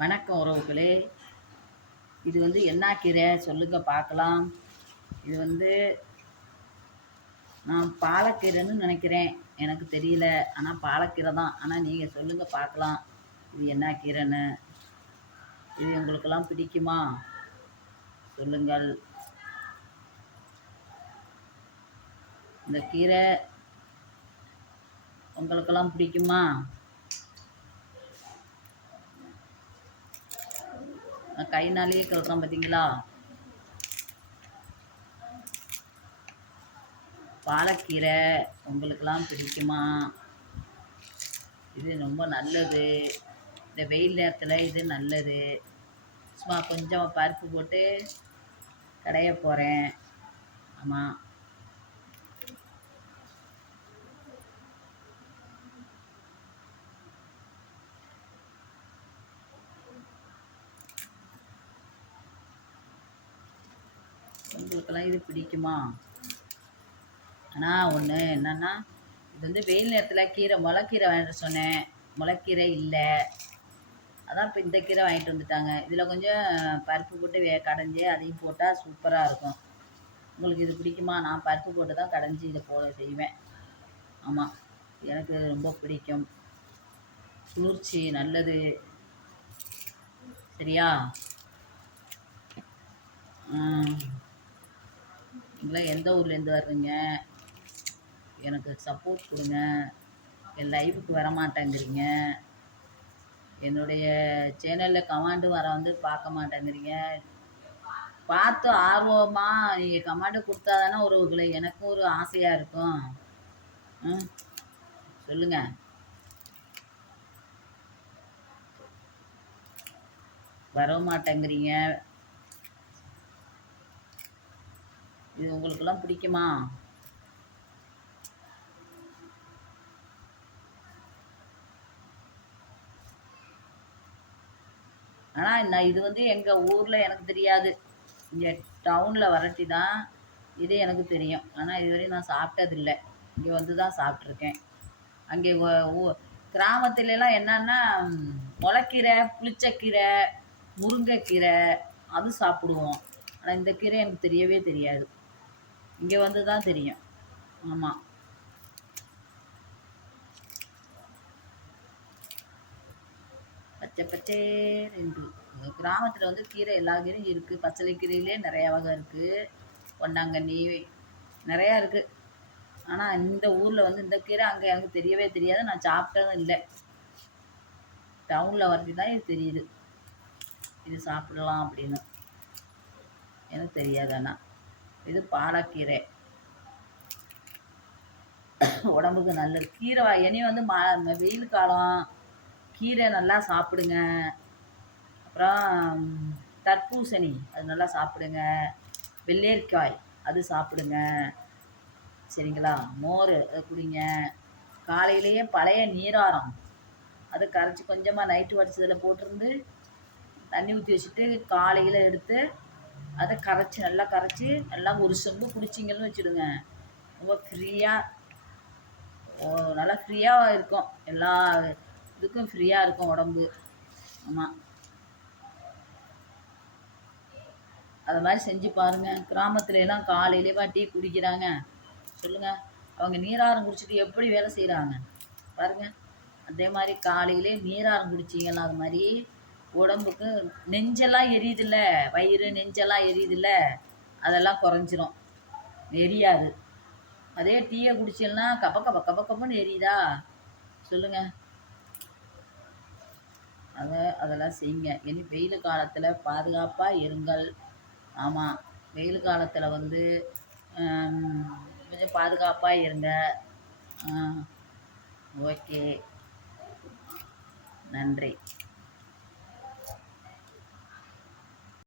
வணக்கம் உறவுகளே. இது என்ன கீரை சொல்லுங்க பார்க்கலாம். இது நான் பாலக்கீரைன்னு நினைக்கிறேன். எனக்கு தெரியல. ஆனால் பாலக்கீரை தான். ஆனால் நீங்கள் சொல்லுங்க பார்க்கலாம். இது என்ன கீரைன்னு. இது உங்களுக்கெல்லாம் பிடிக்குமா? சொல்லுங்கள். இந்த கீரை உங்களுக்கெல்லாம் பிடிக்குமா? கைனாலேயே கிளறோம் பார்த்தீங்களா? பாலக்கீரை உங்களுக்கெல்லாம் பிடிக்குமா? இது ரொம்ப நல்லது. இந்த வெயில் நேரத்தில் இது நல்லது. சும்மா கொஞ்சம் பருப்பு போட்டு கடைய போகிறேன். ஆமாம், உங்களுக்கெல்லாம் இது பிடிக்குமா? ஆனால் ஒன்று என்னென்னா, இது வெயில் நேரத்தில் கீரை முளைக்கீரை வாங்கிட்டு சொன்னேன். முளைக்கீரை இல்லை. அதான் இப்போ இந்த கீரை வாங்கிட்டு வந்துட்டாங்க. இதில் கொஞ்சம் பருப்பு போட்டு கடைஞ்சி அதையும் போட்டால் சூப்பராக இருக்கும். உங்களுக்கு இது பிடிக்குமா? நான் பருப்பு போட்டு தான் கடைஞ்சி இதை செய்வேன். ஆமாம், எனக்கு ரொம்ப பிடிக்கும். குளிர்ச்சி நல்லது. சரியா? நீங்களாம் எந்த ஊர்லேருந்து வர்றீங்க? எனக்கு சப்போர்ட் கொடுங்க. என் லைவுக்கு வர மாட்டேங்கிறீங்க. என்னுடைய சேனலில் கமாண்டு பார்க்க மாட்டேங்கிறீங்க. பார்த்து ஆர்வமாக நீங்கள் கமாண்டு கொடுத்தா தானே உறவுகளை எனக்கும் ஒரு ஆசையாக இருக்கும். சொல்லுங்கள். வர மாட்டேங்கிறீங்க. இது உங்களுக்கெல்லாம் பிடிக்குமா? ஆனால் நான் இது எங்கள் ஊரில் எனக்கு தெரியாது. இங்கே டவுனில் வரட்டி தான் இது எனக்கு தெரியும். ஆனால் இதுவரையும் நான் சாப்பிட்டதில்லை. இங்கே தான் சாப்பிட்ருக்கேன். அங்கே கிராமத்துலலாம் என்னன்னா முளைக்கீரை, புளிச்சக்கீரை, முருங்கைக்கீரை அது சாப்பிடுவோம். ஆனால் இந்த கீரை எனக்கு தெரியவே தெரியாது. இங்கே தான் தெரியும். ஆமாம், பச்சை பச்சை ரெண்டு கிராமத்தில் கீரை எல்லா கீரையும் இருக்குது. பச்சளை கீரையிலே நிறையா வகை இருக்குது. பொன்னாங்கண்ணி நிறையா இருக்குது. ஆனால் இந்த ஊரில் இந்த கீரை அங்கே எனக்கு தெரியவே தெரியாது. நான் சாப்பிட்டதும் இல்லை. டவுனில் வரது தான் இது தெரியுது. இது சாப்பிடலாம் அப்படின்னு எனக்கு தெரியாது. ஆனால் இது பாலக்கீரை உடம்புக்கு நல்லது. கீரை இனி வெயில் காலம் கீரை நல்லா சாப்பிடுங்க. அப்புறம் தர்பூசணி அது நல்லா சாப்பிடுங்க. வெள்ளரிக்காய் அது சாப்பிடுங்க. சரிங்களா? மோர் அதை குடிங்க. காலையிலேயே பழைய நீராரம் அதை கரைச்சி கொஞ்சமாக நைட்டு வடிச்சதில் போட்டிருந்து தண்ணி ஊற்றி வச்சுட்டு காலையில் எடுத்து அதை நல்லா கரைச்சி நல்லா ஒரு செம்பு குடிச்சிங்கன்னு வச்சுடுங்க. ரொம்ப ஃப்ரீயாக நல்லா ஃப்ரீயாக இருக்கும். எல்லா இதுக்கும் ஃப்ரீயாக இருக்கும் உடம்பு. ஆமாம், அது மாதிரி செஞ்சு பாருங்கள். கிராமத்துலலாம் காலையிலேவா டீ குடிக்கிறாங்க? சொல்லுங்கள். அவங்க நீராரம் குடிச்சிட்டு எப்படி வேலை செய்கிறாங்க பாருங்கள். அதே மாதிரி காலையிலே நீராரம் குடிச்சிங்கன்னா அது மாதிரி உடம்புக்கு நெஞ்செல்லாம் எரியுதில்ல, வயிறு நெஞ்செல்லாம் எரியுதில்ல, அதெல்லாம் குறைஞ்சிரும். எரியாது. அதே டீயை குடிச்சிங்கன்னா கப்பன்னு எரியுதா? சொல்லுங்கள். அதெல்லாம் செய்யுங்க. இனி வெயில் காலத்தில் பாதுகாப்பாக இருங்கள். ஆமாம், வெயில் காலத்தில் கொஞ்சம் பாதுகாப்பாக இருங்க. ஓகே, நன்றி.